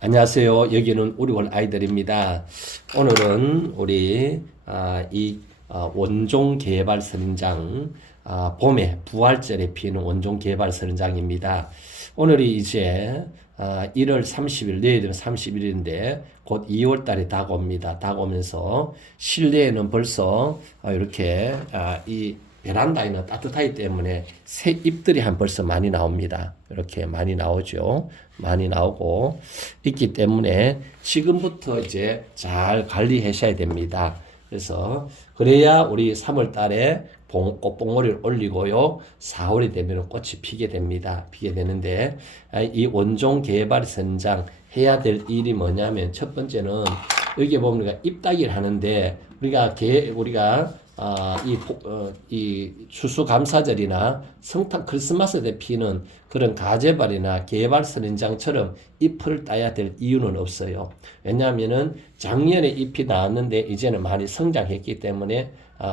안녕하세요. 여기는 우리 원 아이들입니다. 오늘은 우리 원종 개발 선인장 봄에 부활절에 피는 원종 개발 선인장입니다. 오늘이 이제 1월 30일 내일은 31일인데 곧 2월 달이 다가옵니다. 다가오면서 실내에는 벌써 이렇게 이 베란다에는 따뜻하기 때문에 새 잎들이 벌써 많이 나옵니다. 이렇게 많이 나오죠. 많이 나오고 있기 때문에 지금부터 이제 잘 관리하셔야 됩니다. 그래서 그래야 우리 3월 달에 꽃봉오리를 올리고요. 4월이 되면 꽃이 피게 됩니다. 피게 되는데 이 원종 개발 선장 해야 될 일이 뭐냐면 첫 번째는 여기 보면 우리가 잎따기를 하는데 우리가 이 추수감사절이나 성탄 크리스마스 때 피는 그런 가재발이나 개발 선인장처럼 잎을 따야 될 이유는 없어요. 왜냐하면은 작년에 잎이 나왔는데 이제는 많이 성장했기 때문에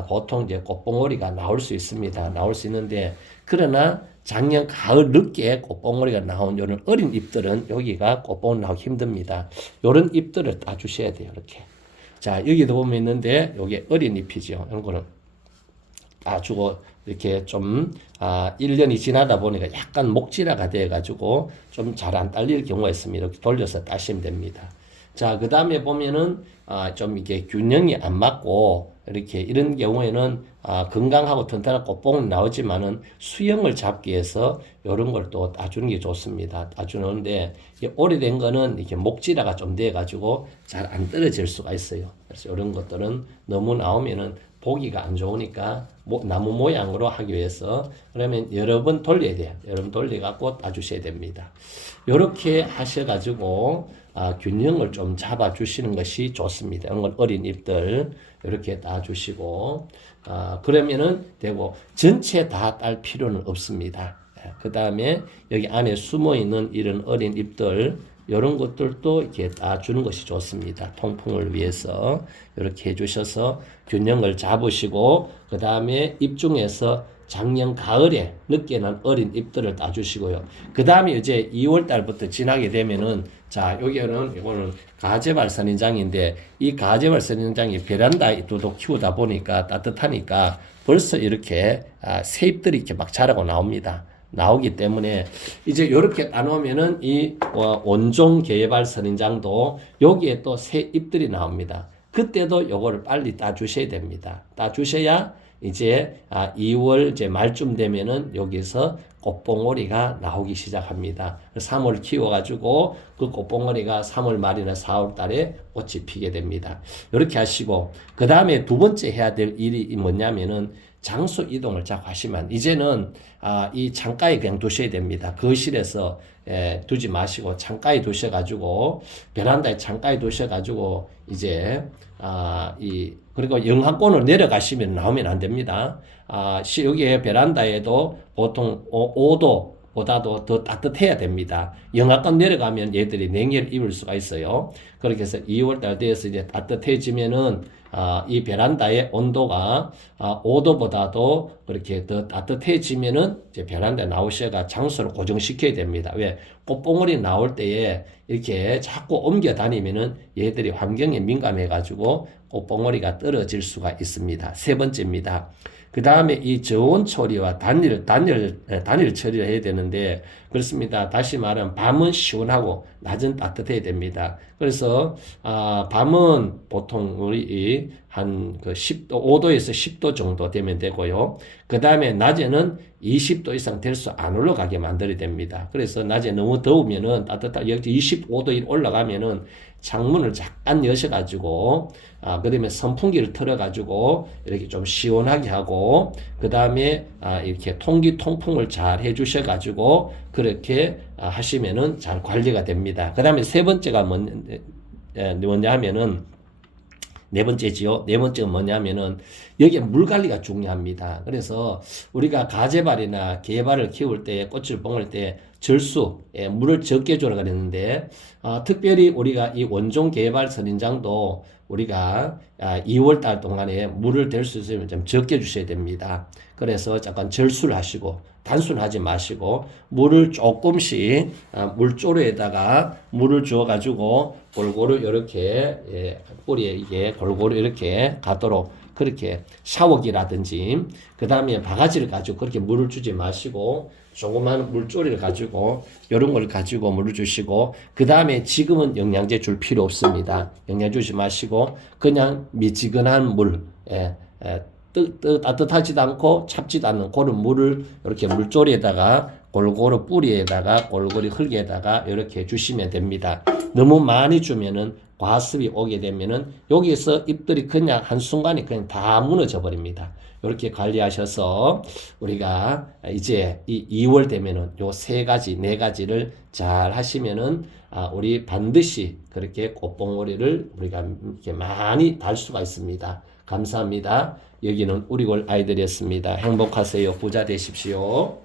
보통 이제 꽃봉오리가 나올 수 있습니다. 나올 수 있는데 그러나 작년 가을 늦게 꽃봉오리가 나온 요런 어린 잎들은 여기가 꽃봉오리 나오기 힘듭니다. 요런 잎들을 따주셔야 돼요. 이렇게. 자, 여기도 보면 있는데, 요게 어린 잎이죠. 이런 거는 따주고, 이렇게 좀, 1년이 지나다 보니까 약간 목질화가 돼가지고, 좀 잘 안 딸릴 경우가 있습니다. 이렇게 돌려서 따시면 됩니다. 자, 그 다음에 보면은, 좀 이게 균형이 안 맞고, 이렇게 이런 경우에는 건강하고 튼튼한 꽃봉은 나오지만은 수영을 잡기 위해서 이런 걸 또 따주는 게 좋습니다. 따주는데 오래된 거는 이렇게 목질화가 좀 돼가지고 잘 안 떨어질 수가 있어요. 그래서 이런 것들은 너무 나오면은 보기가 안 좋으니까 나무 모양으로 하기 위해서 그러면 여러 번 돌려야 돼요. 여러 번 돌려갖고 따주셔야 됩니다. 이렇게 하셔가지고 균형을 좀 잡아주시는 것이 좋습니다. 이런 건 어린 잎들 이렇게 따주시고 그러면은 되고 전체 다 딸 필요는 없습니다. 그 다음에 여기 안에 숨어 있는 이런 어린 잎들 이런 것들도 이렇게 따주는 것이 좋습니다. 통풍을 위해서 이렇게 해주셔서 균형을 잡으시고 그 다음에 잎 중에서 작년 가을에 늦게 난 어린 잎들을 따주시고요. 그 다음에 이제 2월 달부터 지나게 되면은 자 이거는 가재발 선인장인데 이 가재발 선인장이 베란다에 또 키우다 보니까 따뜻하니까 벌써 이렇게 새 잎들이 이렇게 막 자라고 나옵니다. 나오기 때문에 이제 이렇게 따놓으면은 이 원종 개발 선인장도 여기에 또 새 잎들이 나옵니다. 그때도 요거를 빨리 따주셔야 됩니다. 따주셔야 이제 2월 이제 말쯤 되면은 여기서 꽃봉오리가 나오기 시작합니다. 3월 키워가지고 그 꽃봉오리가 3월 말이나 4월 달에 꽃이 피게 됩니다. 이렇게 하시고 그 다음에 두 번째 해야 될 일이 뭐냐면은 장소 이동을 자꾸 하시면 이제는 이 창가에 그냥 두셔야 됩니다. 거실에서 두지 마시고 창가에 두셔가지고 베란다에 창가에 두셔가지고 이제 그리고 영하권으로 내려가시면 나오면 안 됩니다. 여기에 베란다에도 보통 5도 보다도 더 따뜻해야 됩니다. 영하권 내려가면 얘들이 냉해를 입을 수가 있어요. 그렇게 해서 2월달 돼서 이제 따뜻해지면은 이 베란다의 온도가 5도보다도 그렇게 더 따뜻해지면은 이제 베란다에 나오셔가 장소를 고정시켜야 됩니다. 왜? 꽃봉오리 나올 때에 이렇게 자꾸 옮겨 다니면은 얘들이 환경에 민감해가지고 꽃봉오리가 떨어질 수가 있습니다. 세 번째입니다. 그 다음에 이 저온 처리와 단일 처리를 해야 되는데, 그렇습니다. 다시 말하면 밤은 시원하고 낮은 따뜻해야 됩니다. 그래서, 밤은 보통 우리 한 그 10도, 5도에서 10도 정도 되면 되고요. 그 다음에 낮에는 20도 이상 될 수 안 올라가게 만들어야 됩니다. 그래서 낮에 너무 더우면은 여기 25도 올라가면은 창문을 잠깐 여셔가지고, 그 다음에 선풍기를 틀어가지고, 이렇게 좀 시원하게 하고, 그 다음에, 이렇게 통풍을 잘 해주셔가지고, 그렇게 하시면은 잘 관리가 됩니다. 그 다음에 세 번째가 뭐냐 하면은, 네 번째지요. 네 번째가 뭐냐면은 여기에 물 관리가 중요합니다. 그래서 우리가 가재발이나 개발을 키울 때 꽃을 뽕을 때 물을 적게 주라 그랬는데 특별히 우리가 이 원종 개발 선인장도 우리가 2월 달 동안에 물을 댈 수 있으면 좀 적게 주셔야 됩니다. 그래서 잠깐 절수를 하시고 단순하지 마시고 물을 조금씩 물조리에다가 물을 주어 가지고 골고루 이렇게 뿌리에 이게 골고루 이렇게 가도록 그렇게 샤워기라든지 그 다음에 바가지를 가지고 그렇게 물을 주지 마시고 조그만 물조리를 가지고 이런 걸 가지고 물을 주시고 그 다음에 지금은 영양제 줄 필요 없습니다. 영양 주지 마시고 그냥 미지근한 물 따뜻하지도 않고 찹지도 않는 그런 물을 이렇게 물조리에다가 골고루 뿌리에다가 골고루 흙에다가 이렇게 주시면 됩니다. 너무 많이 주면은 과습이 오게 되면은 여기서 잎들이 그냥 한순간에 그냥 다 무너져 버립니다. 이렇게 관리하셔서 우리가 이제 이 2월 되면은 요 세 가지, 네 가지를 잘 하시면은 우리 반드시 그렇게 꽃봉오리를 우리가 이렇게 많이 달 수가 있습니다. 감사합니다. 여기는 우리골 아이들이었습니다. 행복하세요. 부자 되십시오.